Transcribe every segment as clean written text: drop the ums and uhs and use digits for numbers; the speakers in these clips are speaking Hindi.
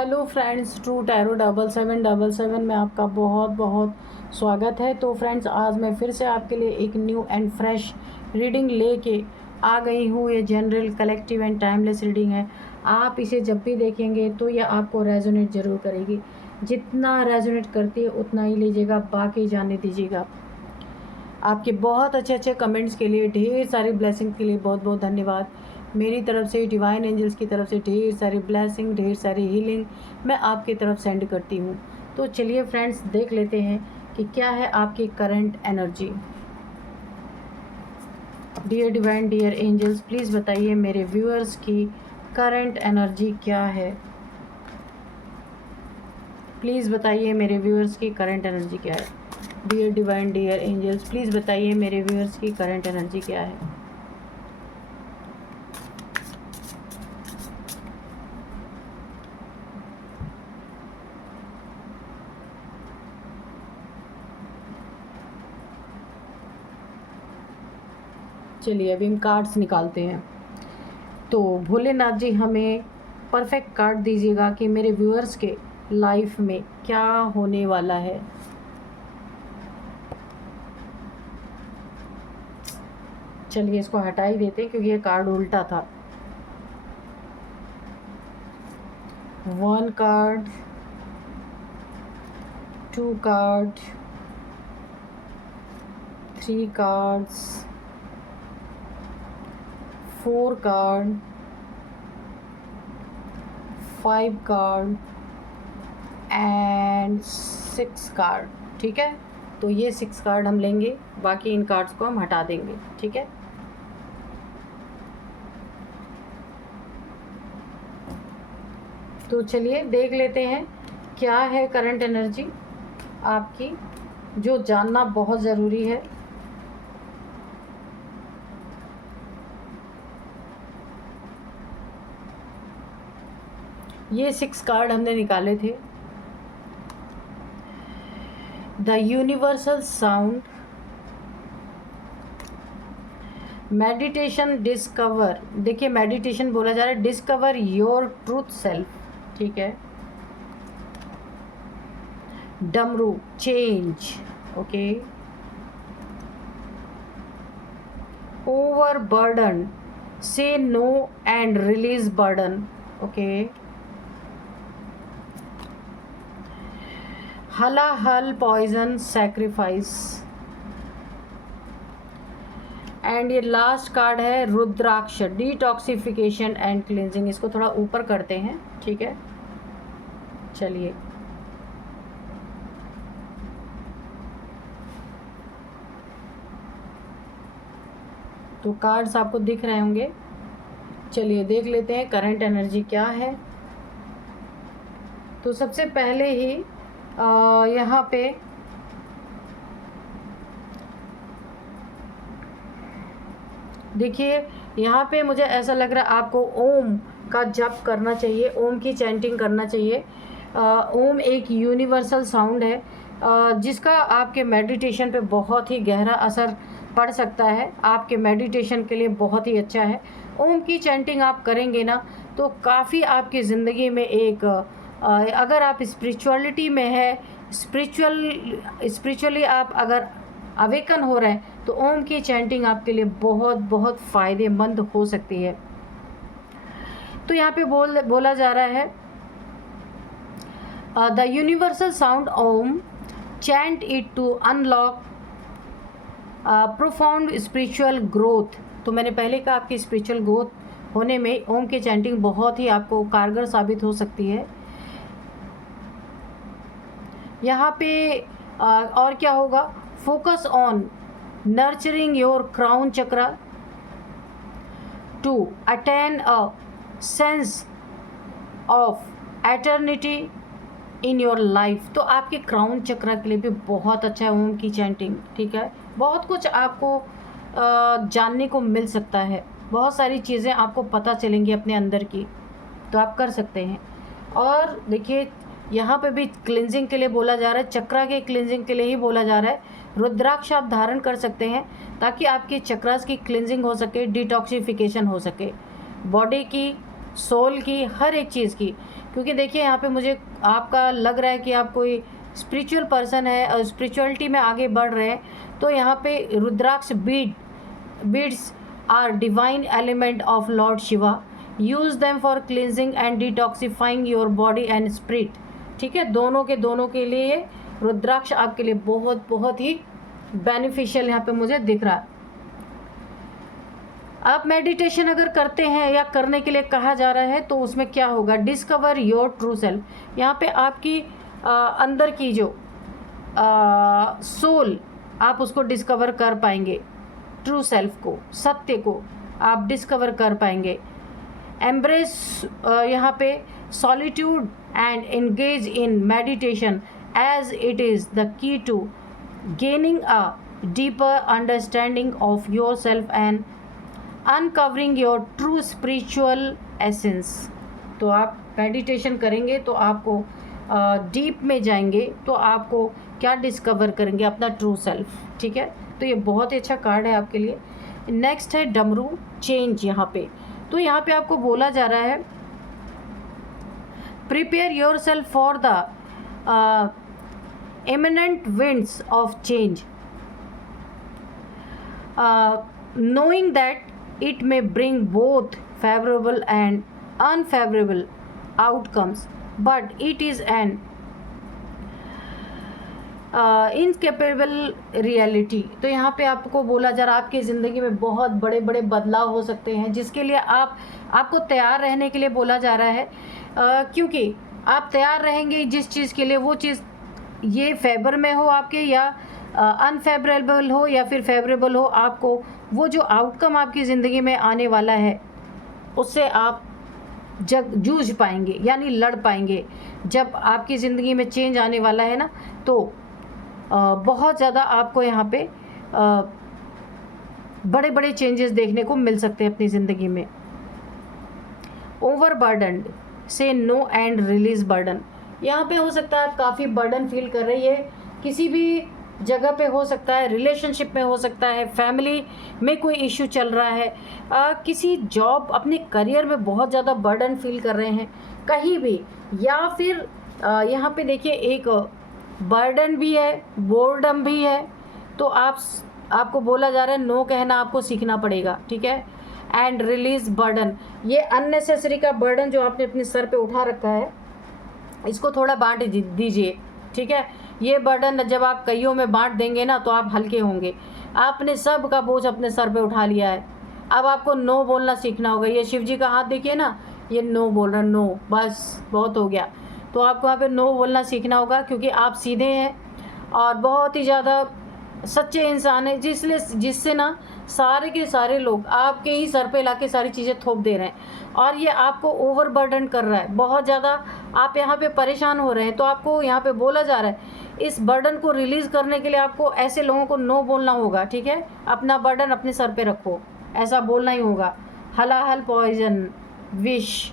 हेलो फ्रेंड्स, ट्रू टैरो 7777 में आपका बहुत बहुत स्वागत है। तो फ्रेंड्स, आज मैं फिर से आपके लिए एक न्यू एंड फ्रेश रीडिंग लेके आ गई हूँ। ये general, collective and timeless reading है। आप इसे जब भी देखेंगे तो ये आपको रेजोनेट ज़रूर करेगी। जितना रेजोनेट करती है उतना ही लीजिएगा, बाकी जाने दीजिएगा। आपके बहुत अच्छे अच्छे कमेंट्स के लिए, ढेर सारी ब्लेसिंग के लिए बहुत बहुत धन्यवाद। मेरी तरफ से, डिवाइन एंजल्स की तरफ से ढेर सारी ब्लेसिंग, ढेर सारी हीलिंग मैं आपकी तरफ सेंड करती हूँ। तो चलिए फ्रेंड्स, देख लेते हैं कि क्या है आपकी current energy. Dear divine, dear angels, please बताइए मेरे व्यूअर्स की करंट एनर्जी क्या है। प्लीज़ बताइए मेरे व्यूअर्स की करंट एनर्जी क्या है। Dear divine, dear angels, please बताइए मेरे व्यूअर्स की करंट एनर्जी क्या है। चलिए अभी हम कार्ड्स निकालते हैं। तो भोलेनाथ जी, हमें परफेक्ट कार्ड दीजिएगा कि मेरे व्यूअर्स के लाइफ में क्या होने वाला है। चलिए इसको हटा ही देते हैं क्योंकि ये कार्ड उल्टा था। 1 card, 2 card, 3 cards, 4 card, 5 card and 6 card. ठीक है, तो ये 6 कार्ड हम लेंगे, बाकी इन कार्ड्स को हम हटा देंगे। ठीक है, तो चलिए देख लेते हैं क्या है करंट एनर्जी आपकी, जो जानना बहुत ज़रूरी है। ये 6 कार्ड हमने निकाले थे। The universal sound, meditation, discover. देखिए मेडिटेशन बोला जा रहा है, डिस्कवर योर ट्रूथ सेल्फ। ठीक है, damru, change. Okay, over burden, से no and release burden. Okay, halahal, poison, sacrifice. And ये लास्ट कार्ड है रुद्राक्ष, डिटॉक्सिफिकेशन एंड क्लींजिंग। इसको थोड़ा ऊपर करते हैं। ठीक है, चलिए तो कार्ड्स आपको दिख रहे होंगे। चलिए देख लेते हैं करंट एनर्जी क्या है। तो सबसे पहले ही यहाँ पे देखिए, यहाँ पे मुझे ऐसा लग रहा है आपको ओम का जप करना चाहिए, ओम की चैंटिंग करना चाहिए। ओम एक यूनिवर्सल साउंड है जिसका आपके मेडिटेशन पे बहुत ही गहरा असर पड़ सकता है। आपके मेडिटेशन के लिए बहुत ही अच्छा है। ओम की चैंटिंग आप करेंगे ना तो काफ़ी आपकी ज़िंदगी में एक अगर आप स्पिरिचुअलिटी में है, स्पिरिचुअली आप अगर अवेकन हो रहे हैं तो ओम की चैंटिंग आपके लिए बहुत बहुत फ़ायदेमंद हो सकती है। तो यहाँ पे बोला जा रहा है the universal sound Om, chant it to unlock profound spiritual growth. तो मैंने पहले कहा आपकी स्पिरिचुअल ग्रोथ होने में ओम की चैंटिंग बहुत ही आपको कारगर साबित हो सकती है। यहाँ पे और क्या होगा, focus on nurturing your crown chakra to attain a sense of eternity in your life. तो आपके क्राउन चक्रा के लिए भी बहुत अच्छा है ओम की चैंटिंग। ठीक है, बहुत कुछ आपको जानने को मिल सकता है, बहुत सारी चीज़ें आपको पता चलेंगी अपने अंदर की, तो आप कर सकते हैं। और देखिए यहाँ पे भी क्लिनजिंग के लिए बोला जा रहा है, चक्रा के क्लिनजिंग के लिए ही बोला जा रहा है। रुद्राक्ष आप धारण कर सकते हैं ताकि आपके चक्रास की क्लिनजिंग हो सके, डिटॉक्सिफिकेशन हो सके, बॉडी की सोल की, हर एक चीज़ की। क्योंकि देखिए यहाँ पे मुझे आपका लग रहा है कि आप कोई स्पिरिचुअल पर्सन है और स्पिरिचुअलिटी में आगे बढ़ रहे हैं, तो यहाँ पे rudraksha beads are divine element of Lord Shiva. Use them for cleansing and detoxifying your body and spirit. ठीक है, दोनों के लिए रुद्राक्ष आपके लिए बहुत बहुत ही बेनिफिशियल यहाँ पे मुझे दिख रहा है। आप मेडिटेशन अगर करते हैं या करने के लिए कहा जा रहा है तो उसमें क्या होगा, डिस्कवर योर ट्रू सेल्फ। यहाँ पे आपकी अंदर की जो सोल, आप उसको डिस्कवर कर पाएंगे, ट्रू सेल्फ को, सत्य को आप डिस्कवर कर पाएंगे। एम्ब्रेस यहाँ पे solitude and engage in meditation as it is the key to gaining a deeper understanding of your self and uncovering your true spiritual essence. तो आप मेडिटेशन करेंगे तो आपको डीप में जाएंगे तो आपको क्या डिस्कवर करेंगे, अपना ट्रू सेल्फ। ठीक है, तो ये बहुत ही अच्छा कार्ड है आपके लिए। नेक्स्ट है डमरू चेंज। यहाँ पे तो यहाँ पे आपको बोला जा रहा है prepare your self for the imminent winds of change, knowing that it may bring both favorable and unfavorable outcomes, but it is an incapable reality. तो यहाँ पे आपको बोला जा रहा है आपकी ज़िंदगी में बहुत बड़े बड़े बदलाव हो सकते हैं, जिसके लिए आपको तैयार रहने के लिए बोला जा रहा है। क्योंकि आप तैयार रहेंगे जिस चीज़ के लिए, वो चीज़ ये फेवर में हो आपके या अनफेवरेबल हो या फिर फेवरेबल हो, आपको वो जो आउटकम आपकी ज़िंदगी में आने वाला है उससे आप जूझ पाएंगे, यानी लड़ पाएंगे। जब आपकी ज़िंदगी में चेंज आने वाला है ना, तो बहुत ज़्यादा आपको यहाँ पे बड़े बड़े चेंजेस देखने को मिल सकते हैं अपनी ज़िंदगी में। ओवरबर्डन्ड से नो एंड रिलीज बर्डन। यहाँ पे हो सकता है आप काफ़ी बर्डन फील कर रही है, किसी भी जगह पे हो सकता है, रिलेशनशिप में हो सकता है, फैमिली में कोई इश्यू चल रहा है, किसी जॉब, अपने करियर में बहुत ज़्यादा बर्डन फील कर रहे हैं कहीं भी, या फिर यहाँ पे देखिए एक बर्डन भी है, बोर्डम भी है। तो आपको बोला जा रहा है नो कहना आपको सीखना पड़ेगा। ठीक है, एंड रिलीज बर्डन, ये अननेसेसरी का बर्डन जो आपने अपने सर पे उठा रखा है इसको थोड़ा बांट दीजिए। ठीक है, ये बर्डन जब आप कईयों में बांट देंगे ना तो आप हल्के होंगे। आपने सब का बोझ अपने सर पे उठा लिया है, अब आपको नो बोलना सीखना होगा। ये शिव जी का हाथ देखिए ना, ये नो बोल रहा, नो, बस बहुत हो गया। तो आपको यहाँ पे नो बोलना सीखना होगा, क्योंकि आप सीधे हैं और बहुत ही ज़्यादा सच्चे इंसान हैं, जिससे ना सारे के सारे लोग आपके ही सर पे लाके सारी चीज़ें थोप दे रहे हैं और ये आपको ओवरबर्डन कर रहा है, बहुत ज़्यादा आप यहाँ पे परेशान हो रहे हैं। तो आपको यहाँ पे बोला जा रहा है इस बर्डन को रिलीज़ करने के लिए आपको ऐसे लोगों को नो बोलना होगा। ठीक है, अपना बर्डन अपने सर पे रखो, ऐसा बोलना ही होगा। हलाहल पॉइजन विश,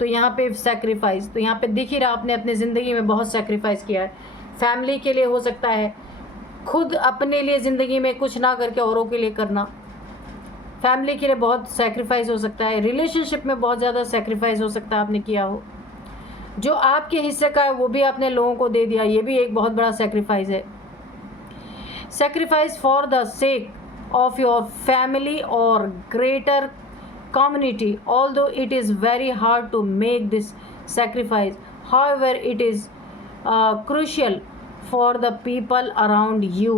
तो यहाँ पे सेक्रीफाइस, तो यहाँ पे दिख ही रहा आपने अपने ज़िंदगी में बहुत सेक्रीफाइस किया है। फैमिली के लिए हो सकता है, खुद अपने लिए ज़िंदगी में कुछ ना करके औरों के लिए करना, फैमिली के लिए बहुत सेक्रीफाइस हो सकता है। रिलेशनशिप में बहुत ज़्यादा सेक्रीफाइस हो सकता है आपने किया हो, जो आपके हिस्से का है वो भी आपने लोगों को दे दिया, ये भी एक बहुत बड़ा सेक्रीफाइस है। Sacrifice for the sake of your family और greater community, although it is very hard to make this sacrifice, however it is crucial for the people around you।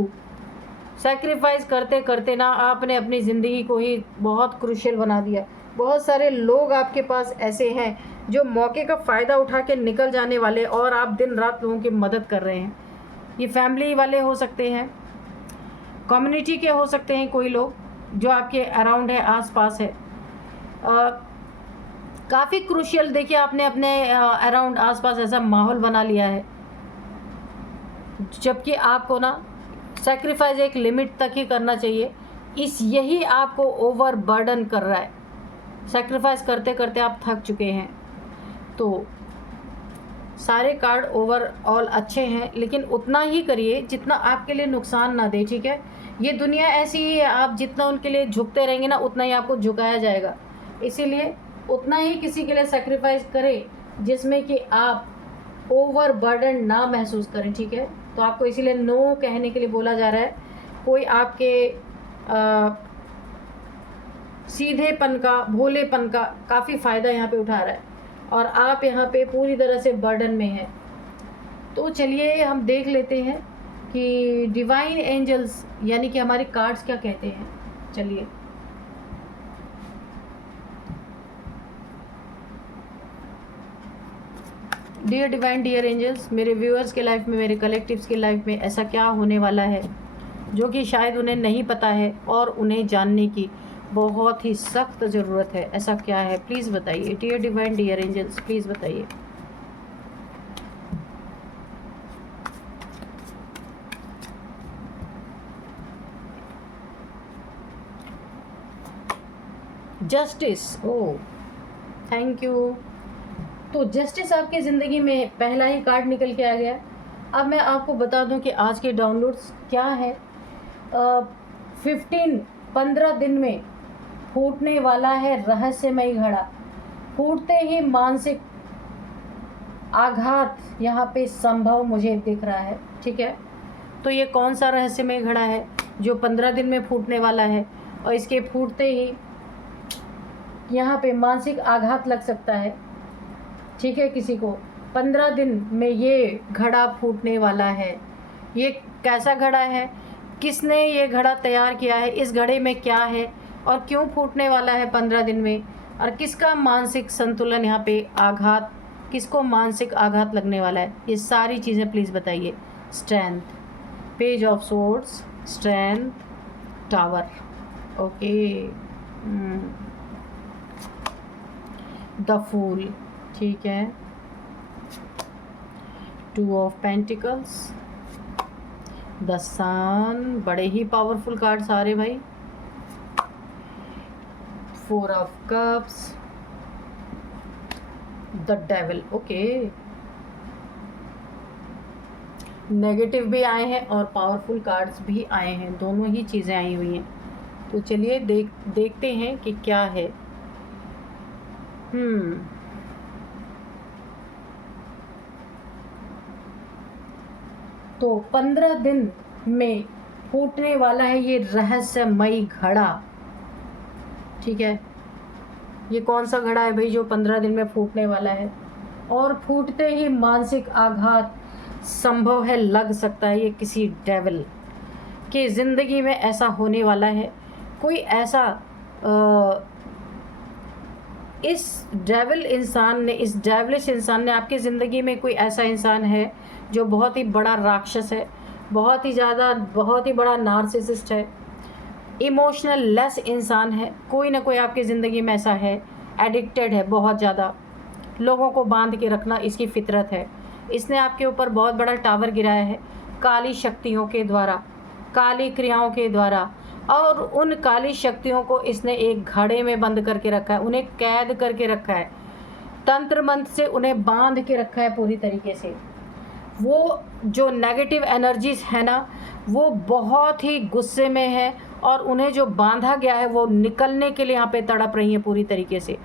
sacrifice करते करते ना आपने अपनी ज़िंदगी को ही बहुत क्रूशियल बना दिया। बहुत सारे लोग आपके पास ऐसे हैं जो मौके का फ़ायदा उठा के निकल जाने वाले, और आप दिन रात लोगों की मदद कर रहे हैं। ये फैमिली वाले हो सकते हैं, कम्युनिटी के हो सकते हैं, कोई लोग जो आपके अराउंड है, आस पास है। काफ़ी क्रूशियल, देखिए आपने अपने अराउंड आसपास ऐसा माहौल बना लिया है, जबकि आपको ना सेक्रीफाइस एक लिमिट तक ही करना चाहिए। यही आपको ओवर बर्डन कर रहा है, सेक्रीफाइस करते करते आप थक चुके हैं। तो सारे कार्ड ओवरऑल अच्छे हैं, लेकिन उतना ही करिए जितना आपके लिए नुकसान ना दे। ठीक है, ये दुनिया ऐसी ही है, आप जितना उनके लिए झुकते रहेंगे ना उतना ही आपको झुकाया जाएगा। इसीलिए उतना ही किसी के लिए सेक्रीफाइस करें जिसमें कि आप ओवर बर्डन ना महसूस करें, ठीक है। तो आपको इसीलिए नो कहने के लिए बोला जा रहा है। कोई आपके सीधेपन का, भोलेपन का काफ़ी फ़ायदा यहाँ पे उठा रहा है और आप यहाँ पे पूरी तरह से बर्डन में हैं। तो चलिए हम देख लेते हैं कि डिवाइन एंजल्स यानी कि हमारे कार्ड्स क्या कहते हैं। चलिए, डियर डिवाइन, डियर एंजल्स, मेरे व्यूअर्स के लाइफ में, मेरे कलेक्टिव्स के लाइफ में ऐसा क्या होने वाला है जो कि शायद उन्हें नहीं पता है और उन्हें जानने की बहुत ही सख्त ज़रूरत है। ऐसा क्या है, प्लीज़ बताइए। Dear divine, dear angels, please बताइए। Justice, oh thank you. तो जस्टिस आपकी ज़िंदगी में पहला ही कार्ड निकल के आ गया। अब मैं आपको बता दूं कि आज के डाउनलोड्स क्या है। 15 दिन में फूटने वाला है रहस्यमयी घड़ा। फूटते ही मानसिक आघात यहाँ पे संभव मुझे दिख रहा है, ठीक है। तो ये कौन सा रहस्यमय घड़ा है जो 15 दिन में फूटने वाला है और इसके फूटते ही यहाँ पे मानसिक आघात लग सकता है, ठीक है। किसी को 15 दिन में ये घड़ा फूटने वाला है। ये कैसा घड़ा है, किसने ये घड़ा तैयार किया है, इस घड़े में क्या है और क्यों फूटने वाला है 15 दिन में, और किसका मानसिक संतुलन यहाँ पे आघात, किसको मानसिक आघात लगने वाला है, ये सारी चीज़ें प्लीज़ बताइए। Strength, page of swords, strength, tower, okay, the fool, ठीक है, 2 ऑफ पेंटिकल्स, द सन, बड़े ही पावरफुल कार्ड्स आ रहे भाई, 4 of cups, the devil, okay. Negative भी आए हैं और पावरफुल कार्ड्स भी आए हैं, दोनों ही चीज़ें आई हुई हैं। तो चलिए देखते हैं कि क्या है। तो 15 दिन में फूटने वाला है ये रहस्यमयी घड़ा, ठीक है। ये कौन सा घड़ा है भाई जो 15 दिन में फूटने वाला है और फूटते ही मानसिक आघात संभव है, लग सकता है। ये किसी डेविल की ज़िंदगी में ऐसा होने वाला है। कोई ऐसा इस डेविल इंसान ने, इस डेविलिश इंसान ने, आपकी ज़िंदगी में कोई ऐसा इंसान है जो बहुत ही बड़ा राक्षस है, बहुत ही बड़ा नार्सिसिस्ट है, इमोशनल लेस इंसान है। कोई ना कोई आपकी ज़िंदगी में ऐसा है, एडिक्टेड है, बहुत ज़्यादा लोगों को बांध के रखना इसकी फितरत है। इसने आपके ऊपर बहुत बड़ा टावर गिराया है काली शक्तियों के द्वारा, काली क्रियाओं के द्वारा, और उन काली शक्तियों को इसने एक घड़े में बंद करके रखा है, उन्हें कैद करके रखा है, तंत्र मंत्र से उन्हें बांध के रखा है पूरी तरीके से। वो जो नेगेटिव एनर्जीज है ना, वो बहुत ही गुस्से में है और उन्हें जो बांधा गया है वो निकलने के लिए यहाँ पे तड़प रही है पूरी तरीके से।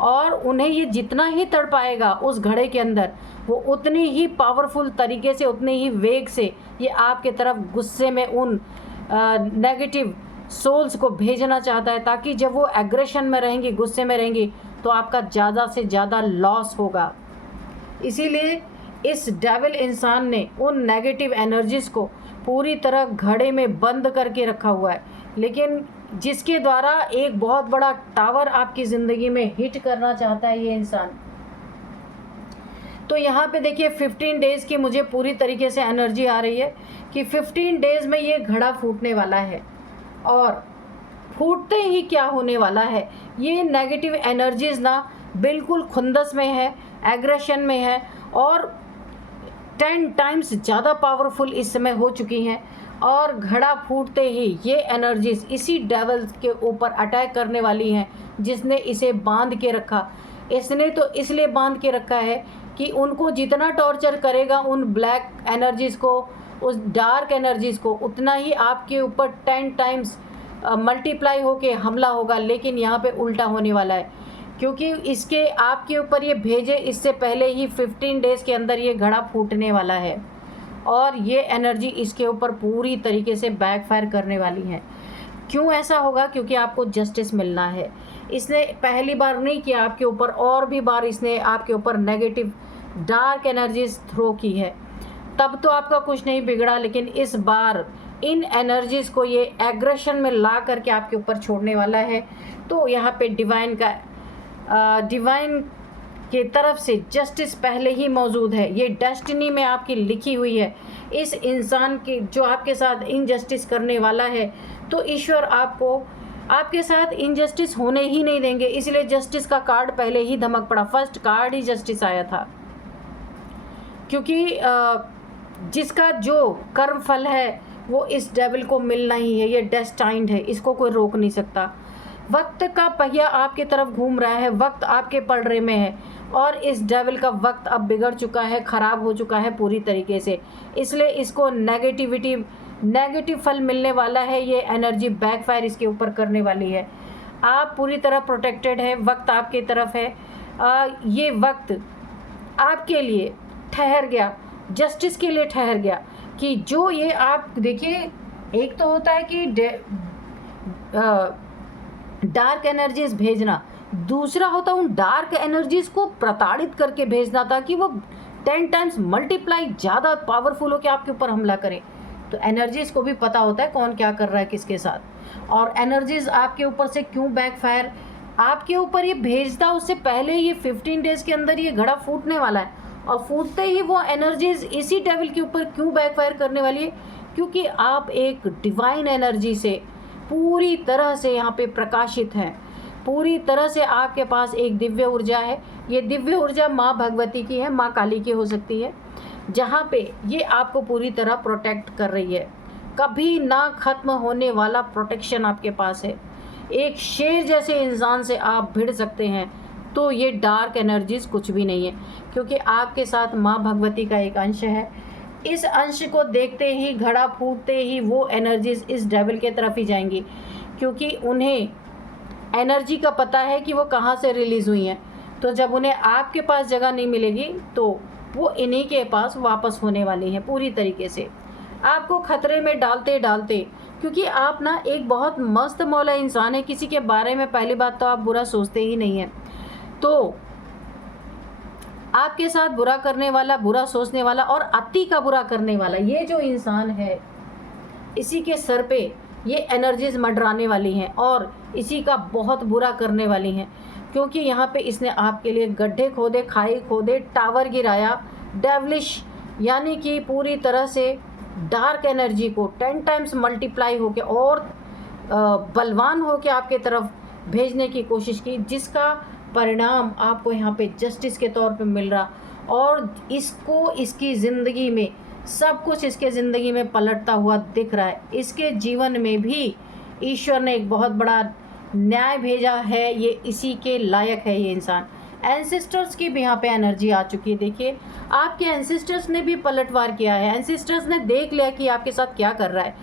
और उन्हें ये जितना ही तड़पाएगा उस घड़े के अंदर, वो उतनी ही पावरफुल तरीके से, उतने ही वेग से ये आपके तरफ गुस्से में उन नेगेटिव सोल्स को भेजना चाहता है, ताकि जब वो एग्रेशन में रहेंगी, गुस्से में रहेंगी, तो आपका ज़्यादा से ज़्यादा लॉस होगा। इसीलिए इस डेविल इंसान ने उन नेगेटिव एनर्जीज़ को पूरी तरह घड़े में बंद करके रखा हुआ है, लेकिन जिसके द्वारा एक बहुत बड़ा टावर आपकी ज़िंदगी में हिट करना चाहता है ये इंसान। तो यहाँ पे देखिए 15 डेज़ की मुझे पूरी तरीके से एनर्जी आ रही है कि 15 डेज़ में ये घड़ा फूटने वाला है। और फूटते ही क्या होने वाला है, ये नेगेटिव एनर्जीज़ ना बिल्कुल खुंदस में है, एग्रेशन में है और 10 टाइम्स ज़्यादा पावरफुल इस समय हो चुकी हैं। और घड़ा फूटते ही ये एनर्जीज़ इसी डेविल के ऊपर अटैक करने वाली हैं जिसने इसे बांध के रखा। इसने तो इसलिए बांध के रखा है कि उनको जितना टॉर्चर करेगा उन ब्लैक एनर्जीज़ को, उस डार्क एनर्जीज़ को, उतना ही आपके ऊपर 10 टाइम्स मल्टीप्लाई होके हमला होगा। लेकिन यहाँ पे उल्टा होने वाला है क्योंकि इसके आपके ऊपर ये भेजे इससे पहले ही 15 डेज़ के अंदर ये घड़ा फूटने वाला है और ये एनर्जी इसके ऊपर पूरी तरीके से बैकफायर करने वाली है। क्यों ऐसा होगा? क्योंकि आपको जस्टिस मिलना है। इसने पहली बार नहीं किया आपके ऊपर, और भी बार इसने आपके ऊपर नेगेटिव डार्क एनर्जीज थ्रो की है, तब तो आपका कुछ नहीं बिगड़ा, लेकिन इस बार इन एनर्जीज़ को ये एग्रेशन में ला करके आपके ऊपर छोड़ने वाला है। तो यहाँ पे डिवाइन की तरफ से जस्टिस पहले ही मौजूद है। ये डेस्टिनी में आपकी लिखी हुई है। इस इंसान की जो आपके साथ इनजस्टिस करने वाला है, तो ईश्वर आपको आपके साथ इनजस्टिस होने ही नहीं देंगे। इसलिए जस्टिस का कार्ड पहले ही धमक पड़ा, फर्स्ट कार्ड ही जस्टिस आया था, क्योंकि जिसका जो कर्म फल है वो इस डेविल को मिलना ही है। ये डेस्टाइंड है, इसको कोई रोक नहीं सकता। वक्त का पहिया आपकी तरफ घूम रहा है, वक्त आपके पलड़े में है और इस डेविल का वक्त अब बिगड़ चुका है, ख़राब हो चुका है पूरी तरीके से। इसलिए इसको नेगेटिव फल मिलने वाला है। ये एनर्जी बैकफायर इसके ऊपर करने वाली है। आप पूरी तरह प्रोटेक्टेड है, वक्त आपकी तरफ है। ये वक्त आपके लिए ठहर गया, जस्टिस के लिए ठहर गया कि जो ये आप देखिए, एक तो होता है कि डार्क एनर्जीज भेजना, दूसरा होता उन डार्क एनर्जीज को प्रताड़ित करके भेजना था कि वो 10 टाइम्स मल्टीप्लाई ज़्यादा पावरफुल हो के आपके ऊपर हमला करें। तो एनर्जीज को भी पता होता है कौन क्या कर रहा है किसके साथ, और एनर्जीज आपके ऊपर से क्यों बैकफायर आपके ऊपर ये भेजता, उससे पहले ये 15 डेज़ के अंदर ये घड़ा फूटने वाला है, और फूटते ही वो एनर्जीज इसी डेविल के ऊपर क्यों बैकफायर करने वाली है? क्योंकि आप एक डिवाइन एनर्जी से पूरी तरह से यहाँ पे प्रकाशित हैं, पूरी तरह से आपके पास एक दिव्य ऊर्जा है। ये दिव्य ऊर्जा माँ भगवती की है, माँ काली की हो सकती है, जहाँ पे ये आपको पूरी तरह प्रोटेक्ट कर रही है। कभी ना ख़त्म होने वाला प्रोटेक्शन आपके पास है। एक शेर जैसे इंसान से आप भिड़ सकते हैं, तो ये डार्क एनर्जीज कुछ भी नहीं है, क्योंकि आपके साथ माँ भगवती का एक अंश है। इस अंश को देखते ही, घड़ा फूटते ही वो एनर्जीज इस डेविल के तरफ ही जाएंगी, क्योंकि उन्हें एनर्जी का पता है कि वो कहाँ से रिलीज़ हुई हैं। तो जब उन्हें आपके पास जगह नहीं मिलेगी, तो वो इन्हीं के पास वापस होने वाली हैं पूरी तरीके से, आपको खतरे में डालते डालते। क्योंकि आप ना एक बहुत मस्त मौला इंसान है, किसी के बारे में पहली बात तो आप बुरा सोचते ही नहीं हैं। तो आपके साथ बुरा करने वाला, बुरा सोचने वाला और अति का बुरा करने वाला, ये जो इंसान है, इसी के सर पे ये एनर्जीज मंडराने वाली हैं और इसी का बहुत बुरा करने वाली हैं। क्योंकि यहाँ पे इसने आपके लिए गड्ढे खोदे, खाई खोदे, टावर गिराया, डेवलिश यानी कि पूरी तरह से डार्क एनर्जी को 10 टाइम्स मल्टीप्लाई होके और बलवान होके आपके तरफ भेजने की कोशिश की, जिसका परिणाम आपको यहाँ पे जस्टिस के तौर पे मिल रहा। और इसको इसकी ज़िंदगी में सब कुछ इसके ज़िंदगी में पलटता हुआ दिख रहा है। इसके जीवन में भी ईश्वर ने एक बहुत बड़ा न्याय भेजा है, ये इसी के लायक है ये इंसान। एंसेस्टर्स की भी यहाँ पे एनर्जी आ चुकी है। देखिए, आपके एंसेस्टर्स ने भी पलटवार किया है। एंसेस्टर्स ने देख लिया कि आपके साथ क्या कर रहा है।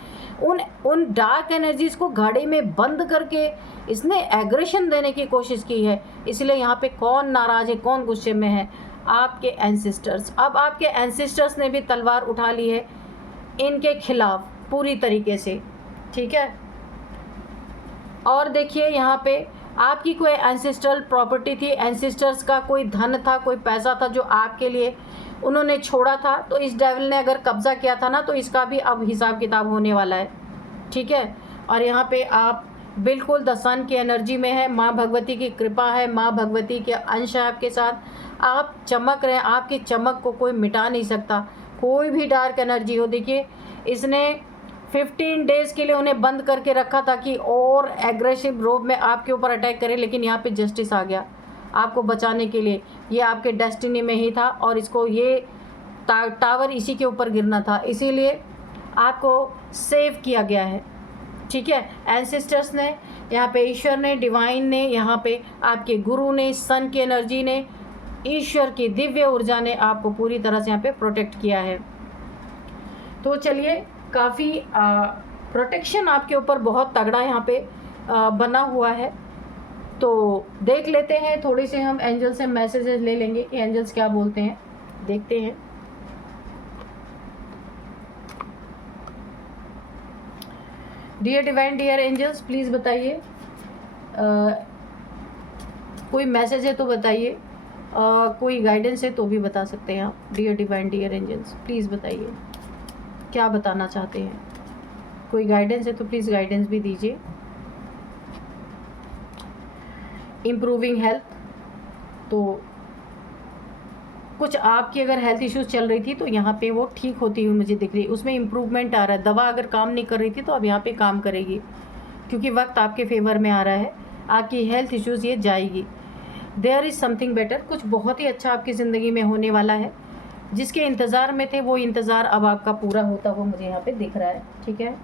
उन डार्क एनर्जीज को घड़े में बंद करके इसने एग्रेशन देने की कोशिश की है। इसलिए यहाँ पे कौन नाराज़ है, कौन गुस्से में है? आपके एंसेस्टर्स। अब आपके एंसेस्टर्स ने भी तलवार उठा ली है इनके खिलाफ पूरी तरीके से, ठीक है। और देखिए, यहाँ पे आपकी कोई एंसेस्ट्रल प्रॉपर्टी थी, एंसेस्टर्स का कोई धन था, कोई पैसा था जो आपके लिए उन्होंने छोड़ा था, तो इस डेविल ने अगर कब्ज़ा किया था ना, तो इसका भी अब हिसाब किताब होने वाला है, ठीक है। और यहाँ पे आप बिल्कुल द सन की एनर्जी में है, माँ भगवती की कृपा है, माँ भगवती के अंश है आपके साथ। आप चमक रहे हैं, आपकी चमक को कोई मिटा नहीं सकता, कोई भी डार्क एनर्जी हो। देखिए, इसने 15 डेज़ के लिए उन्हें बंद करके रखा था कि और एग्रेसिव रूप में आपके ऊपर अटैक करें, लेकिन यहाँ पे जस्टिस आ गया आपको बचाने के लिए। ये आपके डेस्टिनी में ही था और इसको ये टावर इसी के ऊपर गिरना था, इसीलिए आपको सेव किया गया है, ठीक है। एंसेस्टर्स ने, यहाँ पे ईश्वर ने, डिवाइन ने, यहाँ पे आपके गुरु ने, सन की एनर्जी ने, ईश्वर की दिव्य ऊर्जा ने आपको पूरी तरह से यहाँ पे प्रोटेक्ट किया है। तो चलिए, काफ़ी प्रोटेक्शन आपके ऊपर बहुत तगड़ा यहाँ पे बना हुआ है। तो देख लेते हैं, थोड़ी से हम एंजल से मैसेजेस ले लेंगे कि एंजल्स क्या बोलते हैं, देखते हैं। Dear divine, dear angels, please बताइए, कोई मैसेज है तो बताइए, कोई गाइडेंस है तो भी बता सकते हैं आप। Dear divine, dear angels, please बताइए क्या बताना चाहते हैं। कोई गाइडेंस है तो प्लीज़ गाइडेंस भी दीजिए। इम्प्रूविंग हेल्थ, तो कुछ आपकी अगर हेल्थ इश्यूज चल रही थी तो यहाँ पे वो ठीक होती हुई मुझे दिख रही है, उसमें इम्प्रूवमेंट आ रहा है। दवा अगर काम नहीं कर रही थी तो अब यहाँ पे काम करेगी, क्योंकि वक्त आपके फेवर में आ रहा है। आपकी हेल्थ इश्यूज ये जाएगी। देयर इज़ समथिंग बेटर, कुछ बहुत ही अच्छा आपकी ज़िंदगी में होने वाला है। जिसके इंतज़ार में थे वो इंतज़ार अब आपका पूरा होता हुआ मुझे यहाँ पे दिख रहा है, ठीक है।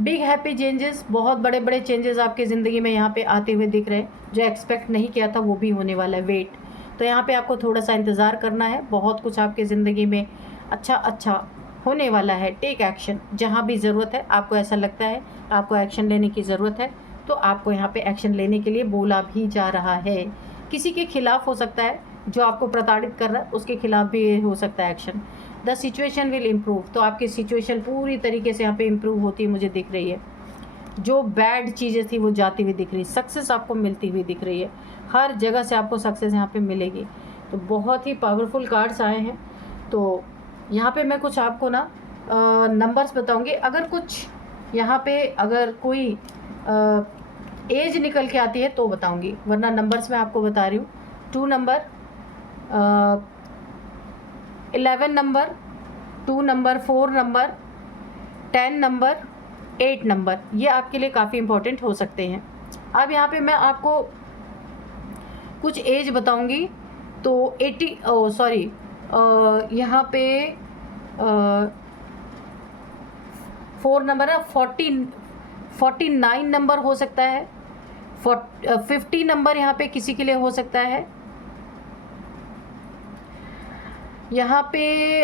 बिग हैप्पी चेंजेस, बहुत बड़े बड़े चेंजेस आपकी ज़िंदगी में यहाँ पे आते हुए दिख रहे हैं। जो एक्सपेक्ट नहीं किया था वो भी होने वाला है। वेट, तो यहाँ पे आपको थोड़ा सा इंतज़ार करना है। बहुत कुछ आपकी ज़िंदगी में अच्छा होने वाला है। टेक एक्शन, जहाँ भी ज़रूरत है, आपको ऐसा लगता है आपको एक्शन लेने की ज़रूरत है तो आपको यहाँ पे एक्शन लेने के लिए बोला भी जा रहा है। किसी के खिलाफ हो सकता है, जो आपको प्रताड़ित कर रहा है उसके खिलाफ भी हो सकता है action. The situation will improve, तो आपकी सिचुएशन पूरी तरीके से यहाँ पे इम्प्रूव होती मुझे दिख रही है। जो बैड चीज़ें थी वो जाती हुई दिख रही है। सक्सेस आपको मिलती हुई दिख रही है, हर जगह से आपको सक्सेस यहाँ पे मिलेगी। तो बहुत ही पावरफुल कार्ड्स आए हैं। तो यहाँ पे मैं कुछ आपको ना नंबर्स बताऊँगी। अगर कुछ यहाँ पे अगर कोई एज निकल के आती है तो बताऊँगी, वरना नंबर्स मैं आपको बता रही हूँ। 2 number, 11 number, 2 number, 4 number, 10 number, 8 number, ये आपके लिए काफ़ी इम्पोर्टेंट हो सकते हैं। अब यहाँ पे मैं आपको कुछ एज बताऊंगी। तो 80 सॉरी, यहाँ पे 4 नंबर है, 49 नंबर हो सकता है। 50 नंबर यहाँ पे किसी के लिए हो सकता है। यहाँ पे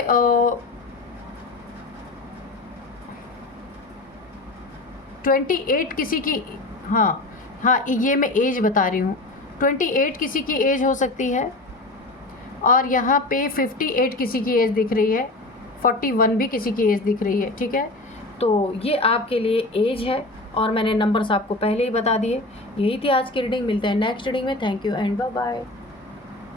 28 किसी की, हाँ ये मैं एज बता रही हूँ। 28 किसी की एज हो सकती है, और यहाँ पे 58 किसी की एज दिख रही है, 41 भी किसी की एज दिख रही है, ठीक है। तो ये आपके लिए एज है, और मैंने नंबर्स आपको पहले ही बता दिए। यही थी आज की रीडिंग। मिलते हैं नेक्स्ट रीडिंग में। Thank you and bye bye.